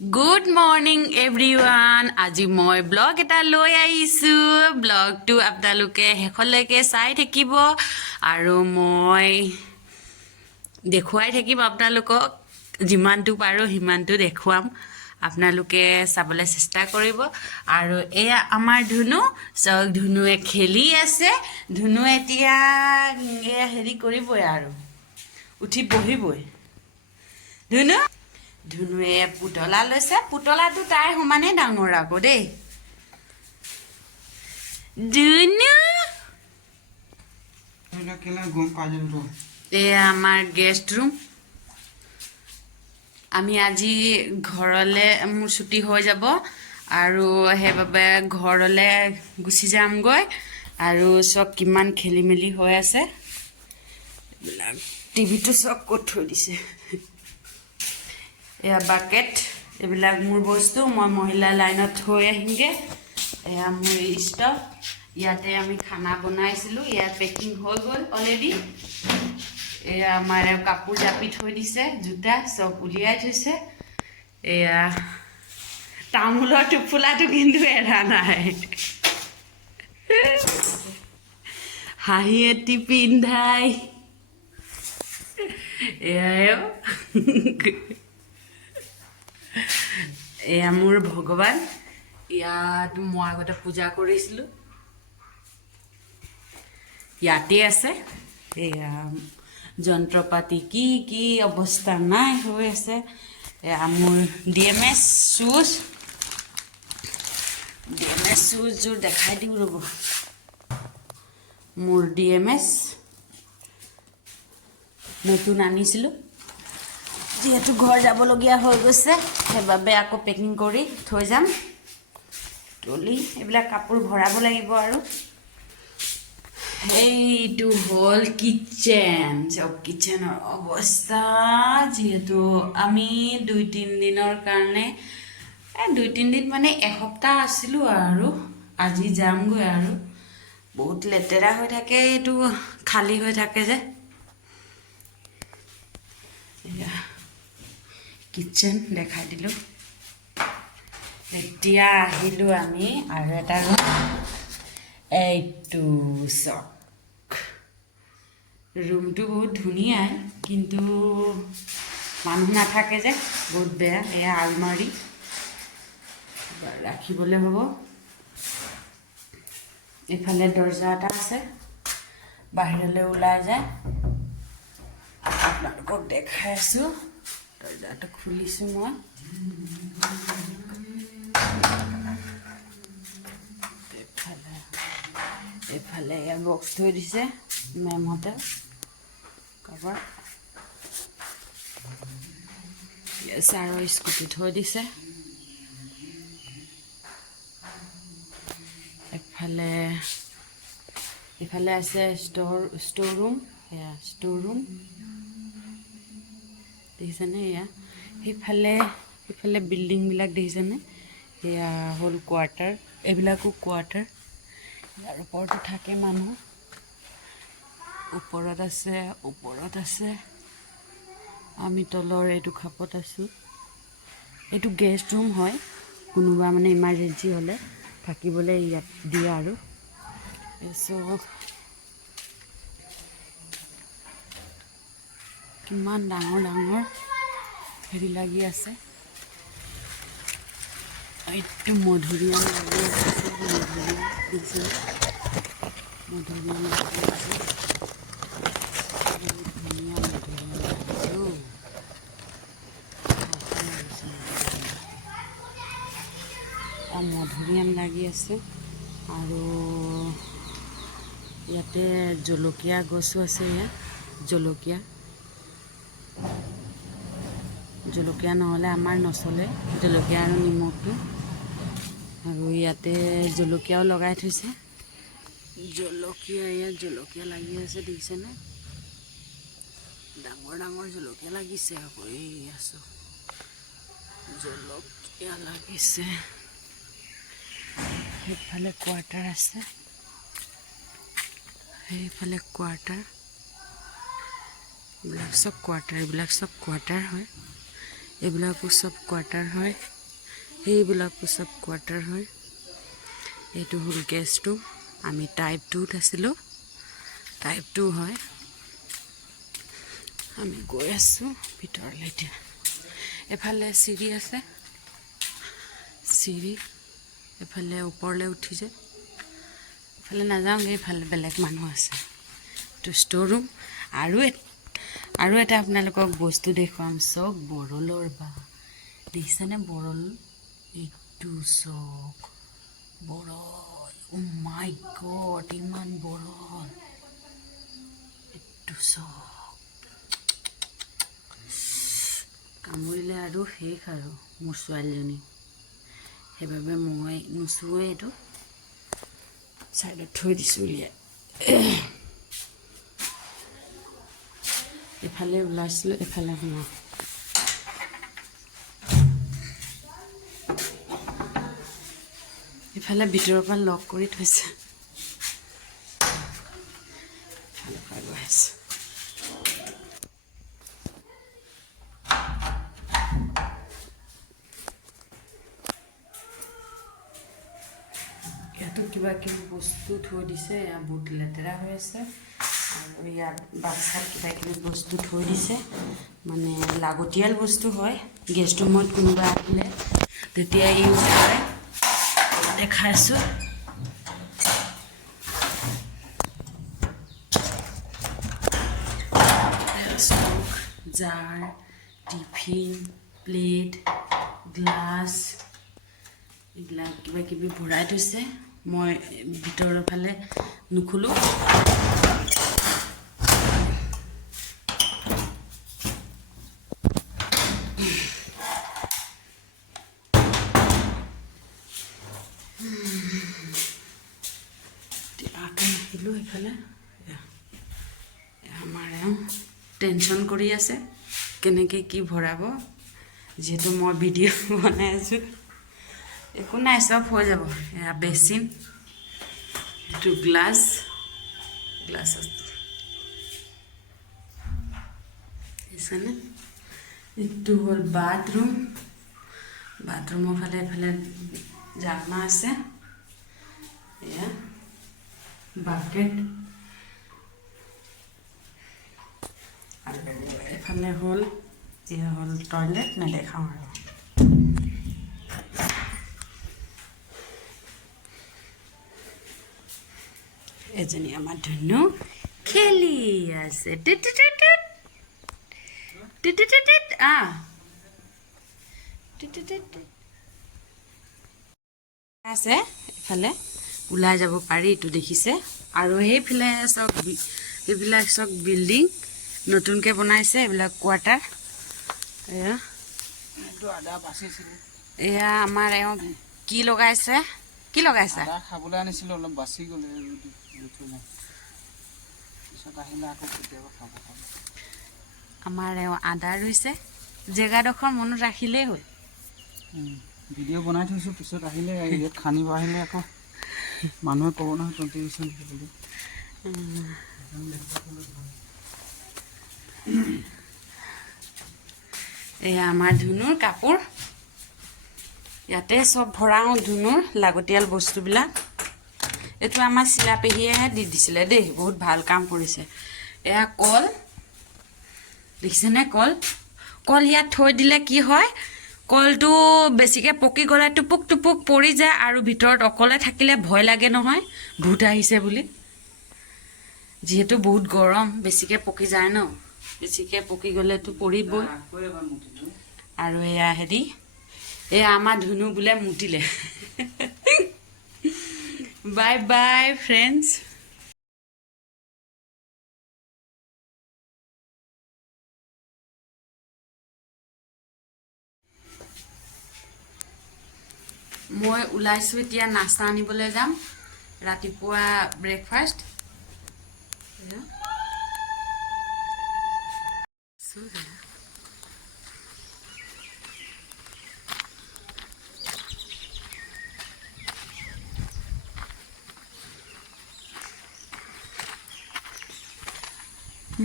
Good morning everyone. আজি মই blog এটা লৈ আহিছো. ব্লগটো আপোনালোকে হেখলৈকে চাই থাকিব আৰু মই দেখুৱাই থাকিম আপোনালোকক যিমানটো পাৰো হিমানটো দেখুৱাম আপোনালোকে চাবলৈ চেষ্টা কৰিব আৰু এয়া আমাৰ ধুনু চক ধুনুৱে খেলি আছে ধুনু এতিয়া হেৰি কৰিবই আৰু উঠি বহিবই ধুনু ধুনুৱে পুতলা লৈছে পুতলাটো তাই সমানে ডাঙৰ আকৌ দেই ধুনু এয়া আমাৰ গেষ্ট ৰুম আমি আজি ঘৰলৈ মোৰ ছুটি হৈ যাব আৰু সেইবাবে ঘৰলৈ গুচি যামগৈ আৰু চব কিমান খেলি মেলি হৈ আছে টিভিটো চব ক'ত থৈ দিছে এয়া বাকেট এইবিলাক মোৰ বস্তু মই মহিলা লাইনত থৈ আহিমগৈ এয়া মোৰ ষ্টভ ইয়াতে আমি খানা বনাইছিলোঁ ইয়াত পেকিং হৈ গ'ল অলৰেডি এয়া আমাৰ কাপোৰ জাপি থৈ দিছে জোতা চব উলিয়াই থৈছে এয়া তামোলৰ টোপোলাটো কিন্তু এৰা নাই হাঁহি এটি পিন্ধাই এয়া মোৰ ভগৱান ইয়াত মই আগতে পূজা কৰিছিলোঁ ইয়াতে আছে এয়া যন্ত্ৰপাতি কি কি অৱস্থা নাই হৈ আছে এয়া মোৰ DMS শ্বুজযোৰ দেখাই দিওঁ ৰ'ব মোৰ DMS নতুন আনিছিলোঁ যিহেতু ঘৰ যাবলগীয়া হৈ গৈছে সেইবাবে আকৌ পেকিং কৰি থৈ যাম টলি এইবিলাক কাপোৰ ভৰাব লাগিব আৰু এইটো হ'ল কিচেন চব কিচেনৰ অৱস্থা যিহেতু আমি 2-3 দিনৰ কাৰণে 2-3 দিন মানে এসপ্তাহ আছিলোঁ আৰু আজি যামগৈ আৰু বহুত লেতেৰা হৈ থাকে এইটো খালী হৈ থাকে যে কিচেন দেখাই দিলোঁ এতিয়া আহিলোঁ আমি আৰু এটা ৰুম এইটো চক ৰুমটো বহুত ধুনীয়াই কিন্তু মানুহ নাথাকে যে বহুত বেয়া এয়া আলমাৰি ৰাখিবলৈ হ'ব এইফালে দৰ্জা এটা আছে বাহিৰলৈ ওলাই যায় আপোনালোকক দেখাই আছোঁ দৰ্জাটো খুলিছোঁ মই এইফালে এয়া বক্স থৈ দিছে মেমহঁতে কাৰোবাৰ ছাৰৰ স্কুটি থৈ দিছে এইফালে আছে ষ্ট'ৰ ৰুম এয়া ষ্ট'ৰ ৰুম দেখিছেনে এয়া সেইফালে বিল্ডিংবিলাক দেখিছেনে এয়া হ'ল কোৱাৰ্টাৰ এইবিলাকো কোৱাৰ্টাৰ ইয়াৰ ওপৰতো থাকে মানুহ ওপৰত আছে আমি তলৰ এইটো খাপত আছোঁ এইটো গেষ্ট ৰুম হয় কোনোবা মানে ইমাৰ্জেঞ্চি হ'লে থাকিবলৈ ইয়াত দিয়ে আৰু কিমান ডাঙৰ হেৰি লাগি আছে এইটো মধুৰিআম লাগি আছে মধুৰিআম লাগি আছে ধুনীয়া মধুৰিআম লাগি আছে আৰু ইয়াতে জলকীয়া গছো আছে ইয়াত জলকীয়া নহ'লে আমাৰ নচলে জলকীয়া আৰু নিমখটো আৰু ইয়াতে জলকীয়াও লগাই থৈছে ইয়াত জলকীয়া লাগি আছে দেখিছেনে ডাঙৰ জলকীয়া লাগিছে আকৌ জলকীয়া লাগিছে সেইফালে কোৱাৰ্টাৰ আছে এইবিলাক চব কোৱাৰ্টাৰ হয় এইবিলাকো চব কোৱাৰ্টাৰ হয়, সেইবিলাকো চব কোৱাৰ্টাৰ হয়। এইটো হ'ল গেছটো, আমি টাইপ 2ত আছিলোঁ, টাইপ 2 হয়। আমি গৈ আছোঁ ভিতৰলৈ এতিয়া। এফালে চিৰি আছে, চিৰি এফালে ওপৰলৈ উঠি যায়। এফালে নাযাওঁগৈ, এইফালে বেলেগ মানুহ আছে। এইটো ষ্ট'ৰ ৰুম। আৰু এটা আপোনালোকক বস্তু দেখুৱাম, চক বৰলৰ বা দেখিছেনে বৰল? এইটো চক বৰল, অ' মাই গড, ইমান বৰল, এইটো চক কামুৰিলে আৰু শেষ আৰু মোৰ ছোৱালীজনী, সেইবাবে মই নুচুৱেই, এইটো ছাইডত থৈ দিছোঁ উলিয়াই। এফালে ওলাইছিলোঁ, এফালে সোমাওঁ। ইফালে ভিতৰৰ পৰা লক কৰি থৈছে। ইফালৰ পৰা গৈ আছোঁ। ইয়াতো কিবা কিবি বস্তু থৈ দিছে, বহুত লেতেৰা হৈ আছে। আৰু ইয়াত বাক্সাত কিবা কিবি বস্তু থৈ দিছে, মানে লাগতিয়াল বস্তু হয়। গেষ্ট ৰুমত কোনোবা আহিলে তেতিয়া ইউজ কৰে, দেখাইছোঁ। ষ্টক, জাৰ, টিফিন, প্লেট, গ্লাছ, এইবিলাক কিবা কিবি ভৰাই থৈছে। মই ভিতৰৰ ফালে নুখুলোঁ। আহিলোঁ এইফালে, আমাৰ টেনশ্যন কৰি আছে কেনেকৈ কি ভৰাব, যিহেতু মই ভিডিঅ' বনাই আছোঁ। একো নাই, চব হৈ যাব। এয়া বেচিন, এইটো গ্লাছ দেখিছেনে? এইটো হ'ল বাথৰুমৰ ফালে এইফালে জালনা আছে। এয়া বাকেট, আৰু এফালে হ'ল টয়লেট, নেদেখাওঁ আৰু। এজনী আমাৰ ধুনু খেলি আছে, আছে। এফালে ওলাই যাব পাৰি, এইটো দেখিছে। আৰু সেইফালে চব এইবিলাক চব বিল্ডিং নতুনকৈ বনাইছে, এইবিলাক কোৱাৰ্টাৰ। এয়া আমাৰ কি লগাইছে খাবলৈ আনিছিলোঁ, অলপ বাচি গ'লে, পিছত আহিলে আকৌ কেতিয়াবা খাব। আমাৰ আদা ৰুইছে, জেগাডোখৰ মনত ৰাখিলেই হ'ল। ভিডিঅ' বনাই থৈছোঁ, পিছত আহিলে ইয়াত খান্দিব আহিলে আকৌ মানুহে ক'ব নহয় কণ্ট্ৰিবিউশ্যন বুলি। এয়া আমাৰ ধুনুৰ কাপোৰ, ইয়াতে চব ভৰাওঁ ধুনুৰ লাগতিয়াল বস্তুবিলাক। এইটো আমাৰ চিলা পেহীয়েহে দি দিছিলে দেই, বহুত ভাল কাম কৰিছে। এয়া কল, দেখিছেনে? কল ইয়াত থৈ দিলে কি হয়, কলটো বেছিকৈ পকি গ'লে টুপুক টুপুক পৰি যায়, আৰু ভিতৰত অকলে থাকিলে ভয় লাগে নহয়, ভূত আহিছে বুলি। যিহেতু বহুত গৰম, বেছিকৈ পকি যায় ন, বেছিকৈ পকি গ'লেতো পৰিবই। আৰু এয়া এয়া আমাৰ ধুনু বোলে মুতিলে। Bye bye friends. মই ওলাইছোঁ এতিয়া, নাস্তা আনিবলৈ যাম, ৰাতিপুৱা ব্ৰেকফাষ্ট।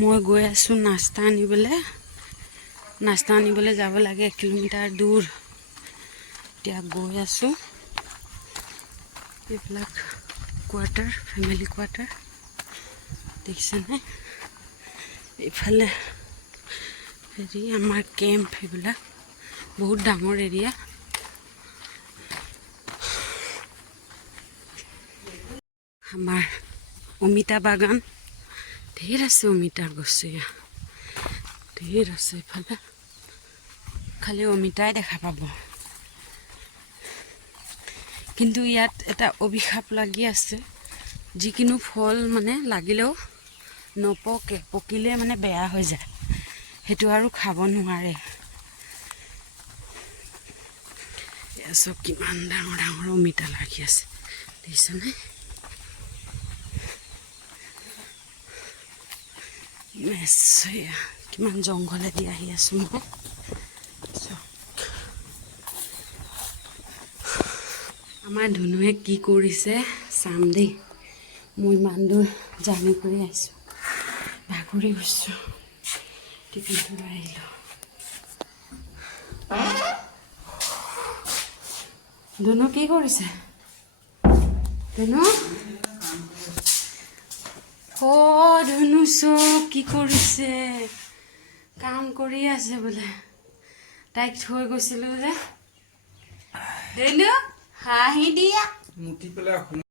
মই গৈ আছোঁ নাস্তা আনিবলৈ। নাস্তা আনিবলৈ যাব লাগে 1 কিলোমিটাৰ দূৰ এতিয়া গৈ আছোঁ এইবিলাক কোৱাৰ্টাৰ ফেমিলি কোৱাৰ্টাৰ দেখিছেনে এইফালে হেৰি আমাৰ কেম্প এইবিলাক বহুত ডাঙৰ এৰিয়া আমাৰ অমিতা বাগান ঢেৰ আছে অমিতাৰ গছ ঢেৰ আছে এইফালে খালি অমিতাই দেখা পাব কিন্তু ইয়াত এটা অভিশাপ লাগি আছে যিকোনো ফল মানে লাগিলেও নপকে পকিলে মানে বেয়া হৈ যায় সেইটো আৰু খাব নোৱাৰে এয়া চব কিমান ডাঙৰ ডাঙৰ অমিতা লাগি আছে দেখিছেনে কিমান জংঘলেদি আহি আছো মই আমাৰ ধুনুৱে কি কৰিছে চাম দেই মই ইমান দূৰ জাৰ্ণি কৰি আহিছোঁ ভাগৰি গৈছোঁ টিফিনটো লৈ আহিলোঁ ধুনু কি কৰিছে ধুনু ধুনু চব কি কৰিছে কাম কৰি আছে বোলে তাইক থৈ গৈছিলোঁ যে ধুনু হাঁহি দিয়া মুঠি পেলাই